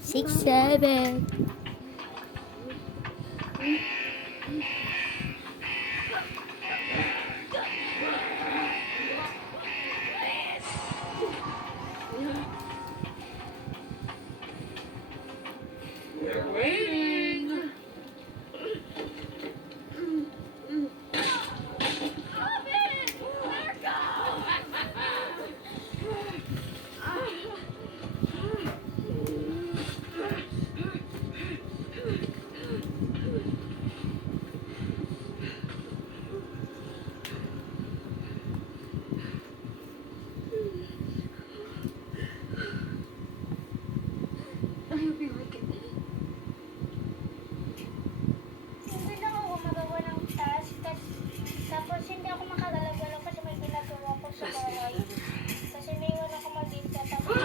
Six, seven. We're waiting. Hindi lang ako magawa ng task, tapos hindi ako makagalaw-galaw kasi may ginagawa ko sa bahay. Kasi may iwan ako mag-isa, tapos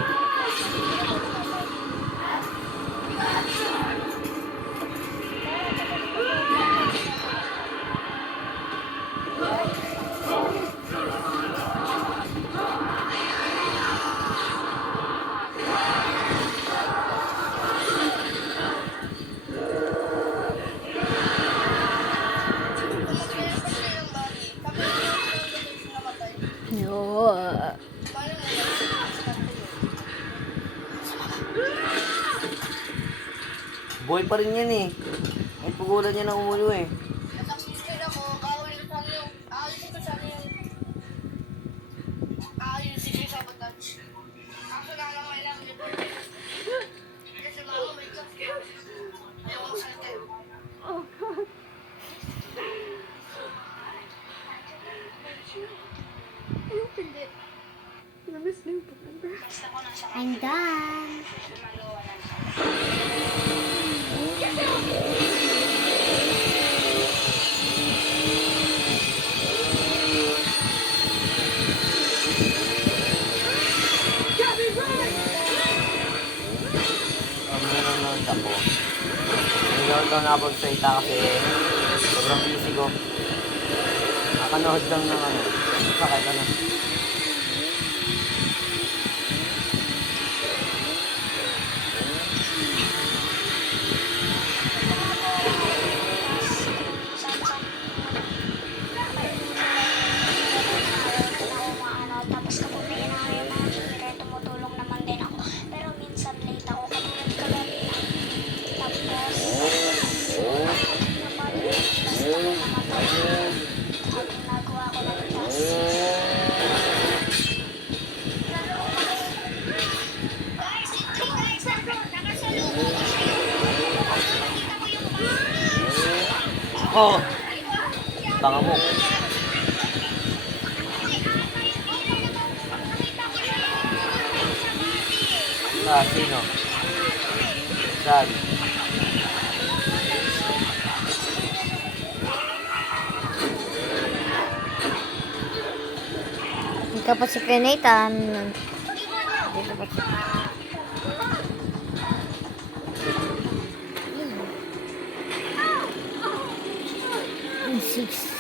No. Boy pa rin yan eh. May pugulan niya ng ulo eh. natakitin ako, kawin ko yung, ayusin ko sana yung, ayusin ko yung sabotage. Ako na naman lang report. Kasi mama may kasi. Ayaw ko salita. Basta ko nasa I'm done. magawa ng Meron lang ako. Hindi ako ito nakapagsalita kasi sobrang busy ko. Nakanood lang ng ano. Sakay ka na. tapos kapag may inaayos yung mga engineer, tumutulong naman din ako. Pero minsan late ako katulad kagabi na. Tapos, napalipas ako namatay. At ginagawa ko ng task. Oh! Tanga mo. Sino? Saan? Dito pa si Nathan. Dito pa si... Six.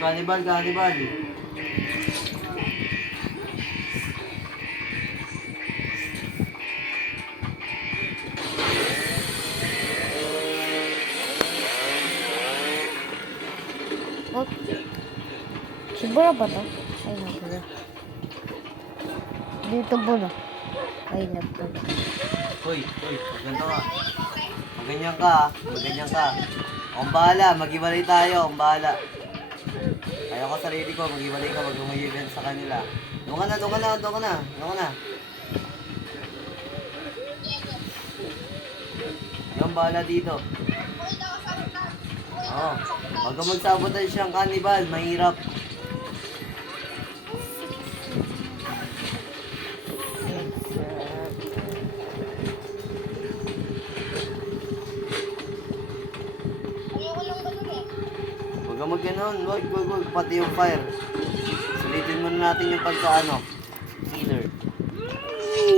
Kanibal, kanibal. Oh. Siguro ba to? Ay, nakuha. Dito ba na? Ay, nakuha. Hoy, maganda ka. Ganyan ka, ganyan ka. Akong bahala, mag-iwalay tayo, akong bahala. Kaya ko sarili ko, mag-iwalay ka, mag-event sa kanila. Doon ka na, doon ka na, doon ka na, doon ka na. Yung bahala dito. Oo. Huwag ka magsabotage siyang cannibal, mahirap. Ayoko lang ganun eh. Huwag ka mag-ganon, wag, pati yung fire. Sulitin muna natin yung pagka-ano, healer.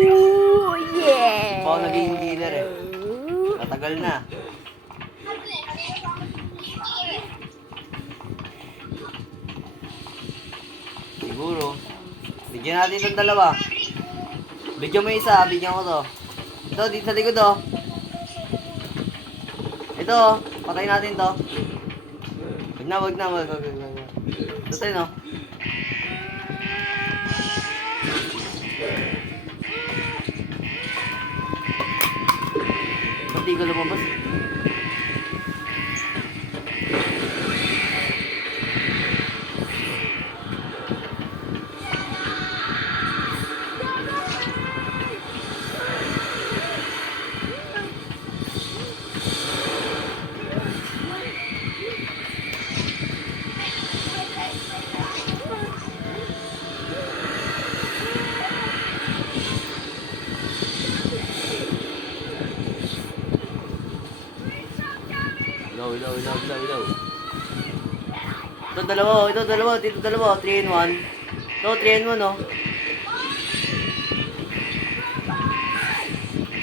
Ooh, yeah! Ikaw naging healer eh. Matagal na. Siguro. Bigyan natin itong dalawa. Bigyan mo isa, bigyan ko to. Ito, dito sa likod oh. Ito oh, patayin natin to. Wag na. Ito tayo no. Ba't di ko lumabas? Ilaw. Ito dalawa, 3 in 1. Ito, 3 in 1 oh.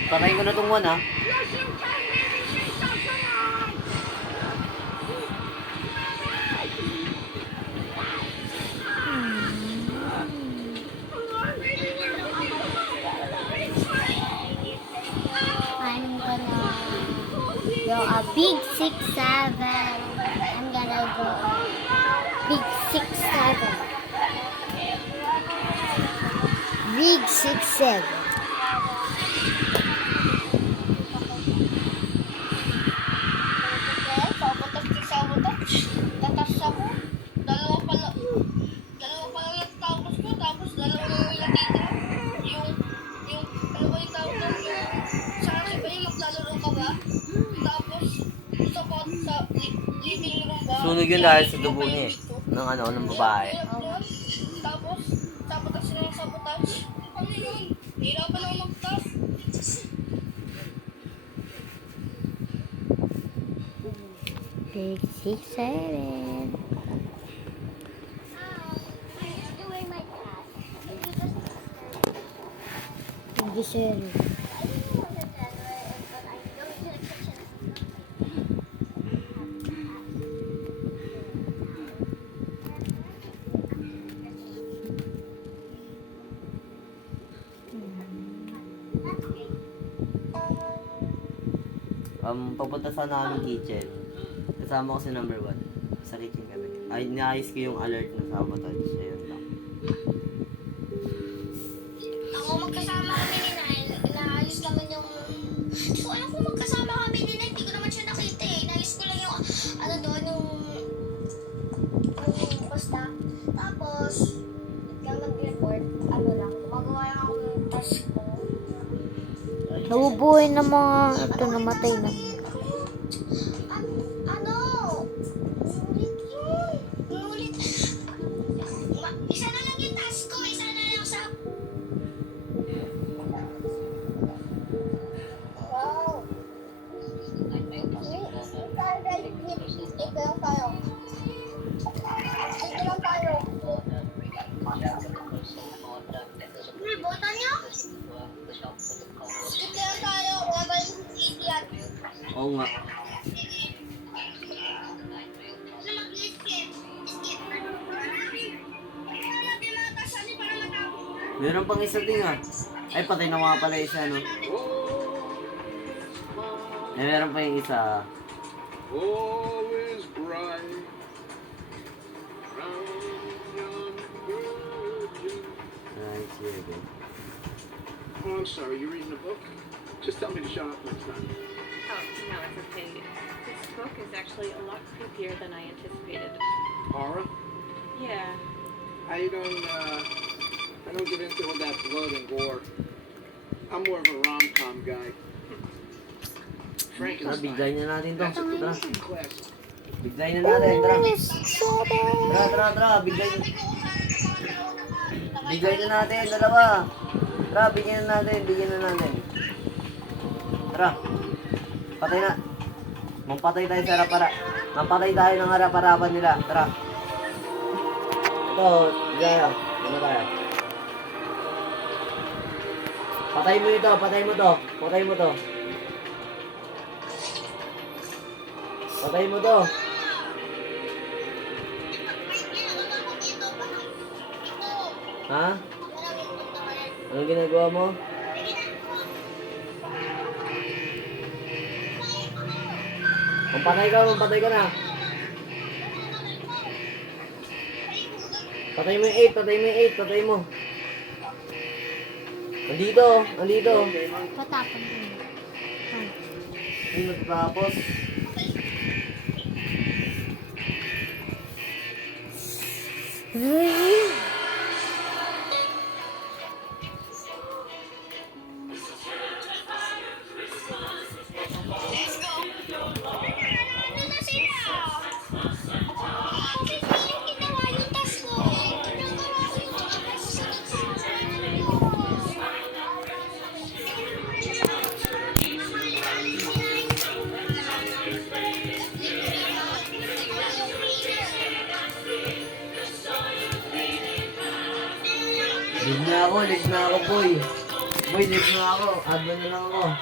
Patayin ko na tong 1 ah. I'm gonna go a big 6-7. I'm gonna go a big 6-7. Big 6-7. Tatas ako. Dalawa pa lang yung tapos ko. Tapos dalawa yung natitira. Ano ba yung tawag doon? Sa kasi ba yung maglalaro ka ba? Tapos, sa living room ba? Sunog yun dahil sa dugo niya eh. Ng babae. Tapos, sabotage sila ng sabotage. Ano yun? Hirapan ako mag-tap. Big 6-7. Doing my task. Big 7. Papunta sana kami kitchen. Kasama ko si number 1. Sa kitchen kami. Ay, naayos ko yung alert na sabotage. Ayun lang. Ako magkasama kami ni Nay. Inaayos naman yung... Hindi ko alam kung magkasama kami ni Nay. Hindi ko naman siya nakita eh. Inaayos ko lang yung... Ano doon, yung basta. Tapos, kaya mag-report, ano lang, gumagawa lang ako ng task ko. Nabubuhay ng mga ito namatay na. Ano? Ulit yun. Ulit. Isa na lang yung task ko. Isa na lang sa... Wow. Ito lang tayo. Bota niyo? Skip lang tayo. Wala ba yung idiot? Oo nga. Ano mag-skip? Skip. Wala din mga kasali para matapos. Meron pang isa din ah. Ay, patay na nga pala isa, no? Meron pa yung isa. All is bright. Round young virgin. Right, here we go. Oh, I'm sorry. You reading a book? Just tell me to shut up next time. Oh, no, is actually a lot spookier than I anticipated. Horror? Yeah. I don't get into all that blood and gore. I'm more of a rom-com guy. Tara, Frankenstein. bigay na natin to. That's a Tara, good classic. bigay na natin. Tara, tara, bigay. Bigay na natin, dalawa. Tara, bigyan na natin. Tara. Patay na. Mampatay tayo sa Mampatay tayo ng harap-harapan nila. Tara. Ito, Jaya. Ano tayo? Patay mo ito, patay mo to. Patay mo to. Patay mo to. Ha? Anong ginagawa mo? Mampatay ka na. Patay mo yung 8, patay mo. Andito. Patapon mo. Hindi matatapos. Let's go! Ano na sila? Bakit yung ginawa yung task ko? Ginagawa ko yung task Lig na ako, boy. Boy, lig na ako. Add mo na lang ako.